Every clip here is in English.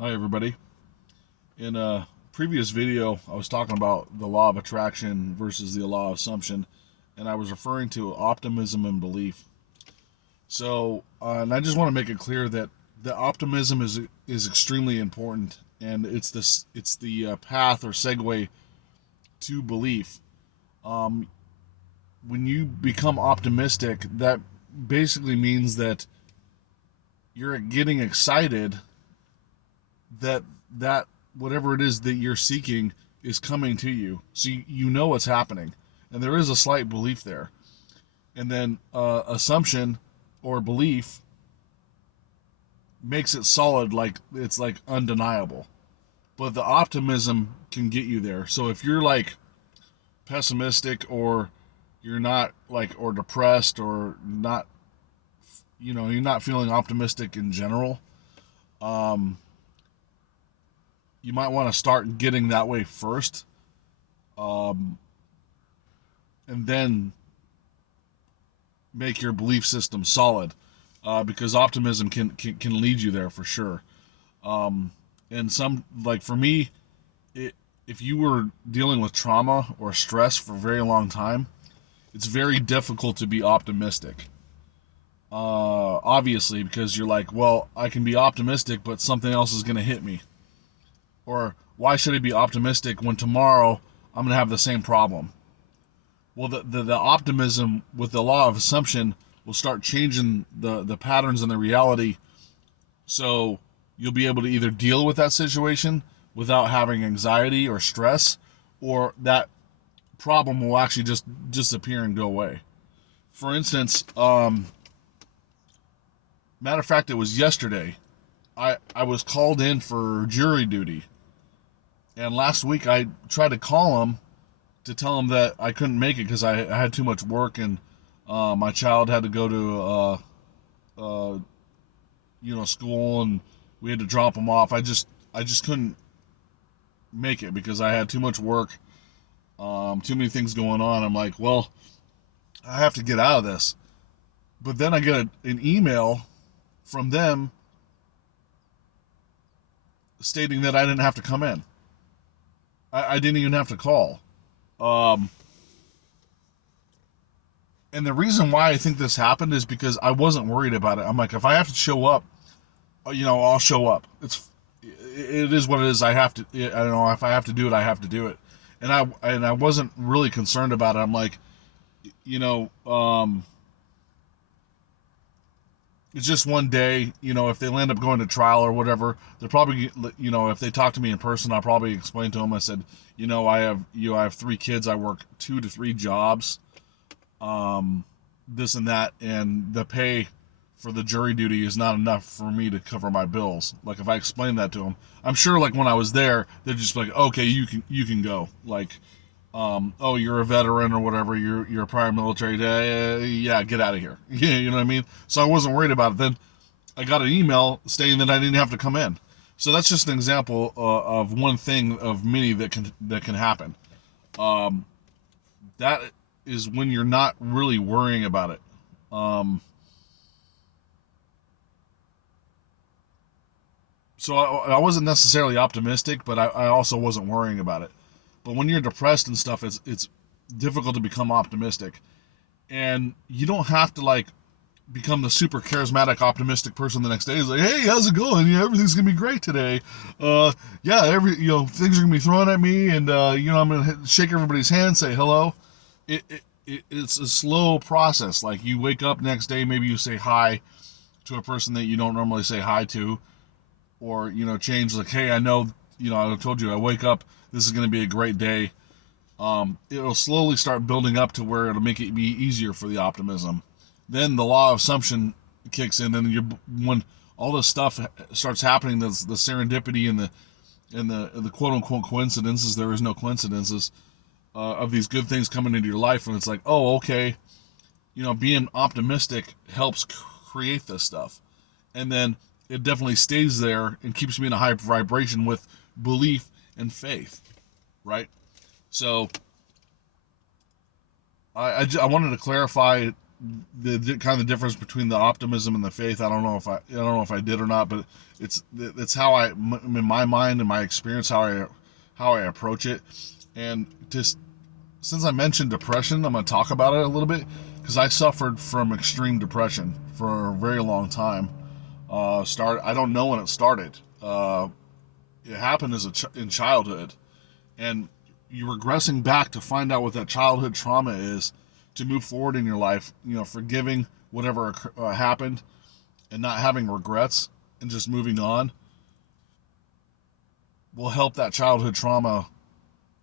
Hi, everybody. In a previous video, I was talking about the law of attraction versus the law of assumption, and I was referring to optimism and belief. And I just want to make it clear that the optimism is extremely important, and it's the path or segue to belief. Um, when you become optimistic, that basically means that you're getting excited that that whatever it is that you're seeking is coming to you. So you know what's happening, and there is a slight belief there. And then assumption or belief makes it solid, like it's like undeniable. But the optimism can get you there. So if you're like pessimistic or you're not like or depressed or not, you're not feeling optimistic in general, um, you might want to start getting that way first, um, and then make your belief system solid, because optimism can lead you there for sure. Um, and some, like for me, if you were dealing with trauma or stress for a very long time, it's very difficult to be optimistic. Obviously, because you're like, well, I can be optimistic, but something else is going to hit me. Or why should I be optimistic when tomorrow I'm going to have the same problem? Well, the optimism with the law of assumption will start changing the patterns and the reality, so you'll be able to either deal with that situation without having anxiety or stress, or that problem will actually just disappear and go away. For instance, matter of fact, it was yesterday. I was called in for jury duty, and last week I tried to call him to tell him that I couldn't make it because I had too much work, and my child had to go to uh, school, and we had to drop him off. I just couldn't make it because I had too much work, too many things going on. I'm like, well, I have to get out of this. But then I get an email from them stating that I didn't have to come in. I didn't even have to call. Um, and the reason why I think this happened is because I wasn't worried about it. I'm like, if I have to show up, I'll show up. It is what it is. I have to. I don't know if I have to do it, I have to do it. And I wasn't really concerned about it. I'm like, you know, um, it's just one day. If they end up going to trial or whatever, they're probably, if they talk to me in person, I'll probably explain to them. I said, I have three kids. I work 2 to 3 jobs, um, this and that, and the pay for the jury duty is not enough for me to cover my bills. Like if I explain that to them, I'm sure like when I was there, they'd just be like, okay, you can go. Like, oh, you're a veteran or whatever, you're a prior military, yeah, get out of here. You know what I mean? So I wasn't worried about it. Then I got an email stating that I didn't have to come in. So that's just an example of one thing of many that can happen. Um, that is when you're not really worrying about it. Um, so I wasn't necessarily optimistic, but I also wasn't worrying about it. But when you're depressed and stuff, it's difficult to become optimistic, and you don't have to like become the super charismatic, optimistic person the next day. It's like, hey, how's it going? Yeah, everything's gonna be great today. Yeah, things are gonna be thrown at me, and I'm gonna shake everybody's hand, say hello. It's a slow process. Like you wake up next day, maybe you say hi to a person that you don't normally say hi to, or change like, hey, I know, I told you I wake up. This is gonna be a great day. It'll slowly start building up to where it'll make it be easier for the optimism. Then the law of assumption kicks in, and when all this stuff starts happening, the serendipity and the quote unquote coincidences. There is no coincidences of these good things coming into your life, and it's like, oh, okay, being optimistic helps create this stuff, and then it definitely stays there and keeps me in a high vibration with belief and faith, right? So I wanted to clarify the kind of difference between the optimism and the faith. I don't know if I did or not, but it's how in my mind and my experience, how I approach it. And just since I mentioned depression, I'm going to talk about it a little bit because I suffered from extreme depression for a very long time. I don't know when it started. It happened in childhood, and you're regressing back to find out what that childhood trauma is to move forward in your life. Forgiving whatever happened and not having regrets and just moving on will help that childhood trauma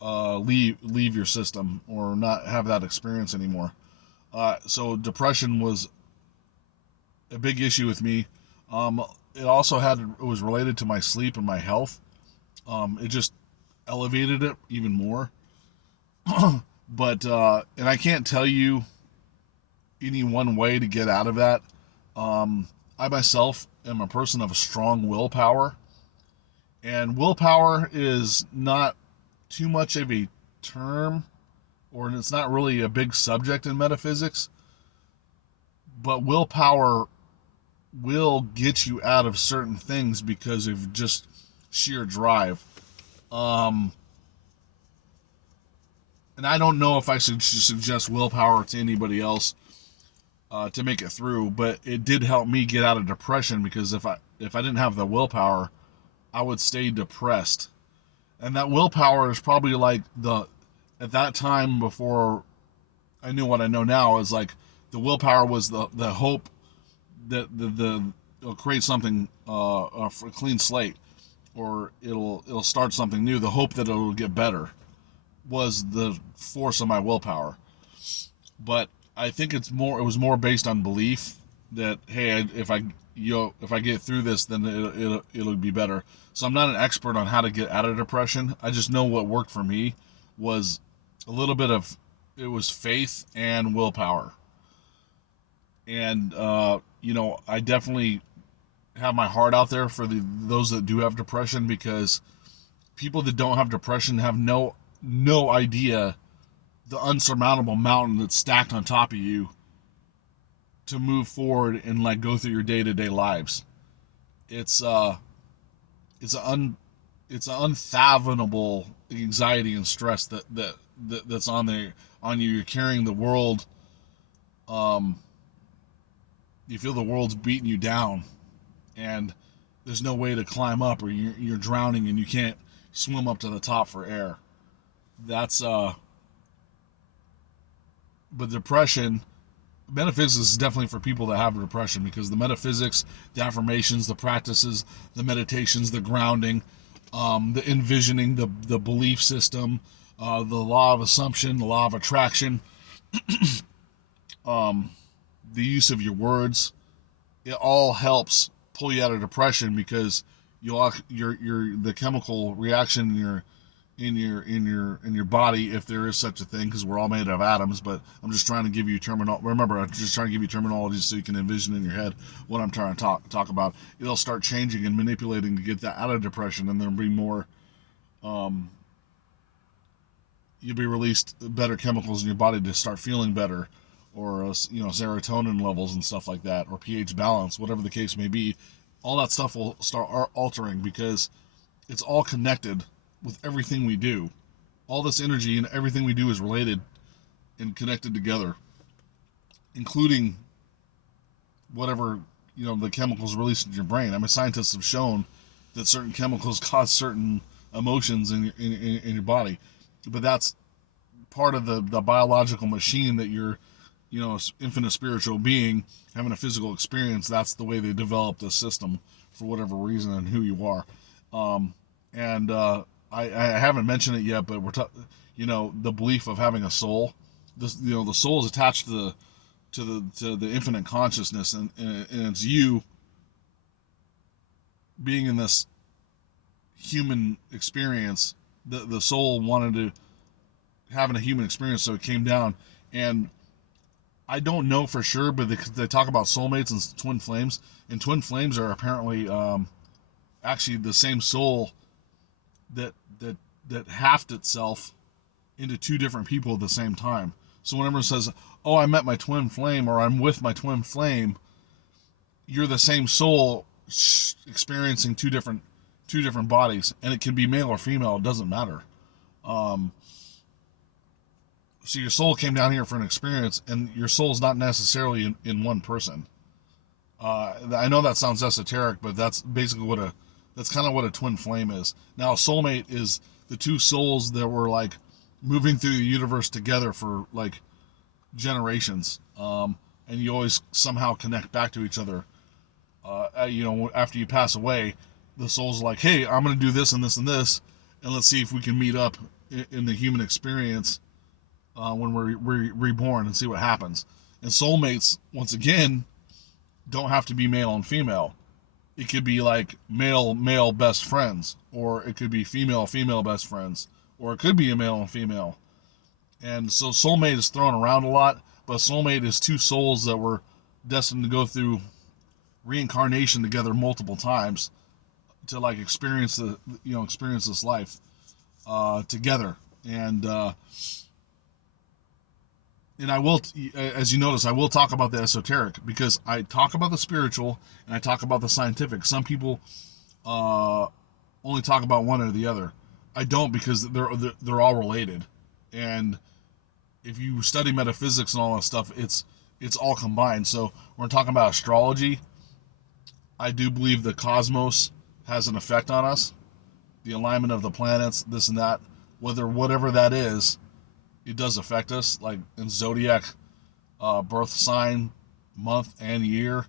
leave your system or not have that experience anymore. So depression was a big issue with me. It was related to my sleep and my health. It just elevated it even more. But and I can't tell you any one way to get out of that. I myself am a person of a strong willpower, and willpower is not too much of a term, or it's not really a big subject in metaphysics. But willpower will get you out of certain things because of just sheer drive. And I don't know if I should suggest willpower to anybody else to make it through, but it did help me get out of depression because if I didn't have the willpower, I would stay depressed. And that willpower is probably like at that time before I knew what I know now is like the willpower was the hope that it'll create something for a clean slate, or it'll start something new. The hope that it'll get better was the force of my willpower. But I think it was more based on belief that, hey, if I get through this, then it'll be better. So I'm not an expert on how to get out of depression. I just know what worked for me was a little bit of it was faith and willpower. And I definitely have my heart out there for those that do have depression, because people that don't have depression have no idea the unsurmountable mountain that's stacked on top of you to move forward and like go through your day-to-day lives. It's an unfathomable anxiety and stress that's on you. You're carrying the world. You feel the world's beating you down, and there's no way to climb up, or you're drowning and you can't swim up to the top for air. But depression, metaphysics is definitely for people that have depression, because the metaphysics, the affirmations, the practices, the meditations, the grounding, the envisioning, the belief system, the law of assumption, the law of attraction, the use of your words, it all helps pull you out of depression, because the chemical reaction in your body, if there is such a thing, because we're all made of atoms. But I'm just trying to give you I'm just trying to give you terminology so you can envision in your head what I'm trying to talk about. It'll start changing and manipulating to get that out of depression, and there'll be more. You'll be released better chemicals in your body to start feeling better, or serotonin levels and stuff like that, or pH balance, whatever the case may be. All that stuff will start altering, because it's all connected with everything we do. All this energy and everything we do is related and connected together, including whatever the chemicals released in your brain. I mean, scientists have shown that certain chemicals cause certain emotions in your body, but that's part of the biological machine that you're infinite spiritual being having a physical experience. That's the way they developed the system for whatever reason and who you are. I haven't mentioned it yet, but the belief of having a soul. The soul is attached to the infinite consciousness, and it's you being in this human experience. The soul wanted to having a human experience, so it came down. And I don't know for sure, but they talk about soulmates and twin flames, and twin flames are apparently actually the same soul that halved itself into two different people at the same time. So whenever it says, "Oh, I met my twin flame," or "I'm with my twin flame," you're the same soul experiencing two different bodies, and it can be male or female. It doesn't matter. Um, so your soul came down here for an experience, and your soul's not necessarily in one person. I know that sounds esoteric, but that's basically that's kind of what a twin flame is. Now, a soulmate is the two souls that were like moving through the universe together for like generations, and you always somehow connect back to each other. After you pass away, the soul's like, "Hey, I'm gonna do this and this and this, and let's see if we can meet up in the human experience when we're reborn and see what happens." And soulmates, once again, don't have to be male and female. It could be like male best friends, or it could be female best friends, or it could be a male and female. And so soulmate is thrown around a lot, but soulmate is two souls that were destined to go through reincarnation together multiple times to like experience this life together. And I will, as you notice, I will talk about the esoteric, because I talk about the spiritual and I talk about the scientific. Some people only talk about one or the other. I don't, because they're all related. And if you study metaphysics and all that stuff, it's all combined. So when we're talking about astrology, I do believe the cosmos has an effect on us. The alignment of the planets, this and that, whatever that is, it does affect us. Like in zodiac, birth sign, month, and year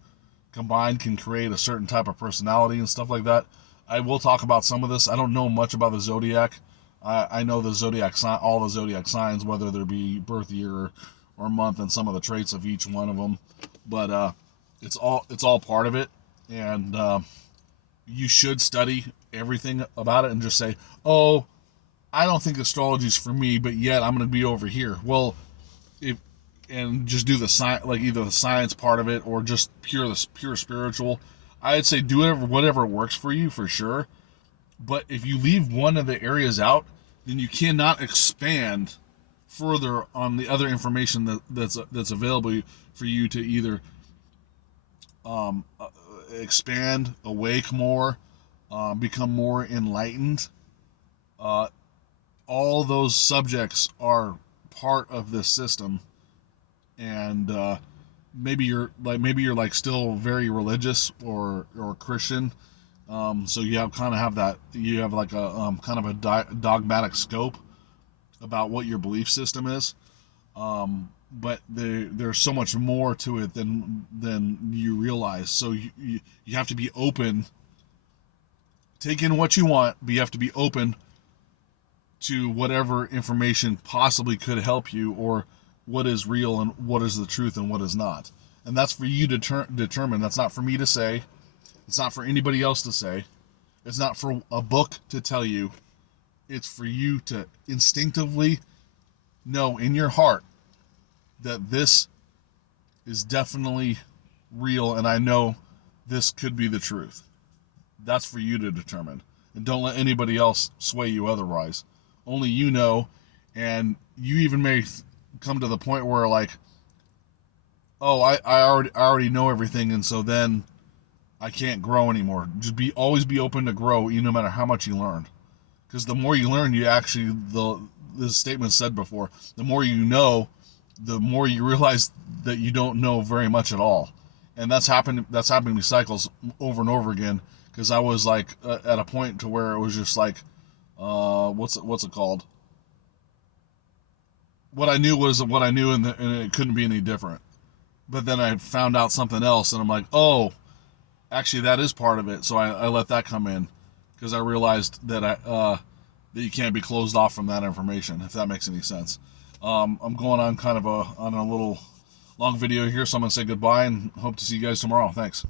combined can create a certain type of personality and stuff like that. I will talk about some of this. I don't know much about the zodiac. I know the zodiac sign, all the zodiac signs, whether there be birth year or month, and some of the traits of each one of them. But it's all part of it, and you should study everything about it and just say, "Oh, I don't think astrology is for me, but yet I'm going to be over here." Well, and just do the science, like either the science part of it or just pure spiritual. I'd say do whatever works for you, for sure. But if you leave one of the areas out, then you cannot expand further on the other information that's available for you to either expand, awake more, become more enlightened. All those subjects are part of this system, and maybe you're like still very religious or Christian, so you have like a kind of a dogmatic scope about what your belief system is, but there's so much more to it than you realize. So you have to be open, take in what you want, but you have to be open to whatever information possibly could help you, or what is real and what is the truth and what is not. And that's for you to determine. That's not for me to say. It's not for anybody else to say. It's not for a book to tell you. It's for you to instinctively know in your heart that this is definitely real, and I know this could be the truth. That's for you to determine. And don't let anybody else sway you otherwise. Only you know, and you even may come to the point where like, "Oh, I already know everything, and so then I can't grow anymore." Just always be open to grow, no matter how much you learn. Because the more you learn, this statement said before, the more you know, the more you realize that you don't know very much at all. And that's happened to me cycles over and over again, because I was like at a point to where it was just like, what's it called? What I knew was what I knew, and it couldn't be any different. But then I found out something else, and I'm like, "Oh, actually that is part of it." So I let that come in, because I realized that that you can't be closed off from that information, if that makes any sense. I'm going on kind of on a little long video here, so I'm gonna say goodbye and hope to see you guys tomorrow. Thanks.